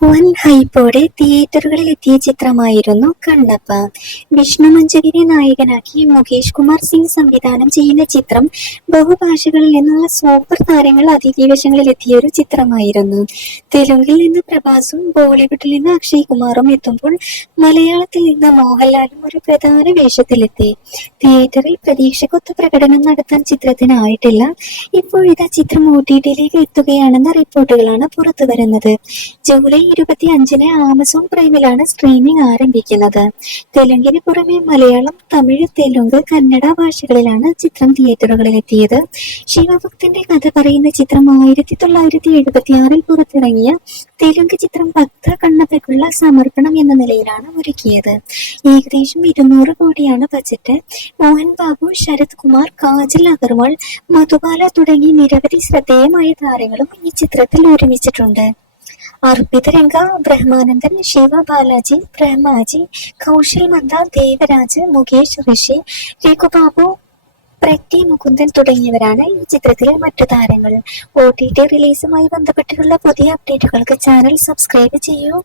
വൻ ഹൈപ്പോടെ തിയേറ്ററുകളിൽ എത്തിയ ചിത്രമായിരുന്നു കണ്ണപ്പ. വിഷ്ണു മഞ്ചരിനെ നായകനാക്കി മുകേഷ് കുമാർ സിംഗ് സംവിധാനം ചെയ്യുന്ന ചിത്രം ബഹുഭാഷകളിൽ നിന്നുള്ള സൂപ്പർ താരങ്ങൾ അതിഥിവേഷങ്ങളിൽ എത്തിയ ഒരു ചിത്രമായിരുന്നു. തെലുങ്കിൽ നിന്ന് പ്രഭാസും ബോളിവുഡിൽ നിന്ന് അക്ഷയ് കുമാറും എത്തുമ്പോൾ മലയാളത്തിൽ നിന്ന് മോഹൻലാലും ഒരു പ്രധാന വേഷത്തിലെത്തി. തിയേറ്ററിൽ പ്രതീക്ഷക്കൊത്ത പ്രകടനം നടത്താൻ ചിത്രത്തിനായിട്ടില്ല. ഇപ്പോഴിതാ ചിത്രം OTTയിലേക്ക് എത്തുകയാണെന്ന റിപ്പോർട്ടുകളാണ് പുറത്തുവരുന്നത്. ജൂലൈ 25-ന് ആമസോൺ പ്രൈമിലാണ് സ്ട്രീമിംഗ് ആരംഭിക്കുന്നത്. തെലുങ്കിന് പുറമെ മലയാളം, തമിഴ്, തെലുങ്ക്, കന്നഡ ഭാഷകളിലാണ് ചിത്രം തിയേറ്ററുകളിലെത്തിയത്. ശിവഭക്തന്റെ കഥ പറയുന്ന ചിത്രം 1976-ൽ പുറത്തിറങ്ങിയ തെലുങ്ക് ചിത്രം ഭക്ത കണ്ണപ്പയ്ക്കുള്ള സമർപ്പണം എന്ന നിലയിലാണ് ഒരുക്കിയത്. ഏകദേശം 200 കോടിയാണ് ബജറ്റ്. മോഹൻ ബാബു, ശരത് കുമാർ, കാജൽ അഗർവാൾ, മധുബാല തുടങ്ങി നിരവധി ശ്രദ്ധേയമായ താരങ്ങളും ഈ ചിത്രത്തിൽ ഒരുമിച്ചിട്ടുണ്ട്. അർപ്പിത് രംഗ, ബ്രഹ്മാനന്ദൻ, ശിവ ബാലാജി, ബ്രഹ്മാജി, കൗശൽ മന്ദ, ദേവരാജ്, മുകേഷ് ഋഷി, രഘുബാബു, പ്രറ്റി മുകുന്ദൻ തുടങ്ങിയവരാണ് ഈ ചിത്രത്തിലെ മറ്റു താരങ്ങൾ. OTT റിലീസുമായി ബന്ധപ്പെട്ടിട്ടുള്ള പുതിയ അപ്ഡേറ്റുകൾക്ക് ചാനൽ സബ്സ്ക്രൈബ് ചെയ്യൂ.